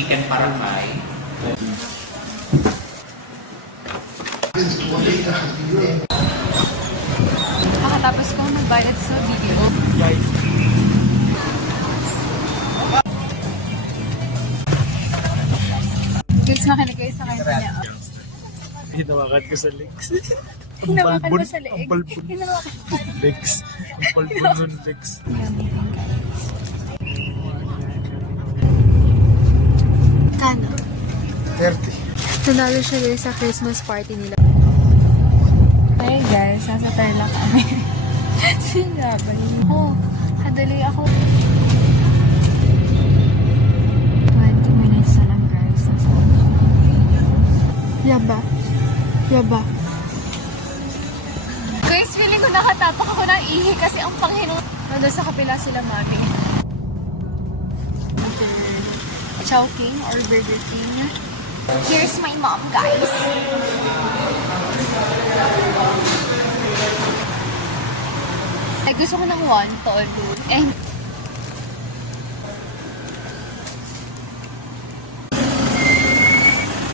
chicken paramay. Nakatapos kong magbayad sa video. Guys, makinig kayo sa kanya niya. Hinawakan ko sa legs. Hinawakan mo sa leeg. Ang balbon. Hinawakan. Legs. Ang balbon nun legs. Kano? 30. Nanalo siya guys sa Christmas party nila. Hey guys, nasa Perla kami. Sinabay. Oh, kadali ako. 20 minutes na lang guys. Yaba. Yaba. Guys, feeling ko nakatapak ako ng ihi kasi ang panghinong. Nandun sa kapila sila mami. Chowking or Burger King. Here's my mom, guys. Ay, gusto ko ng wonton. And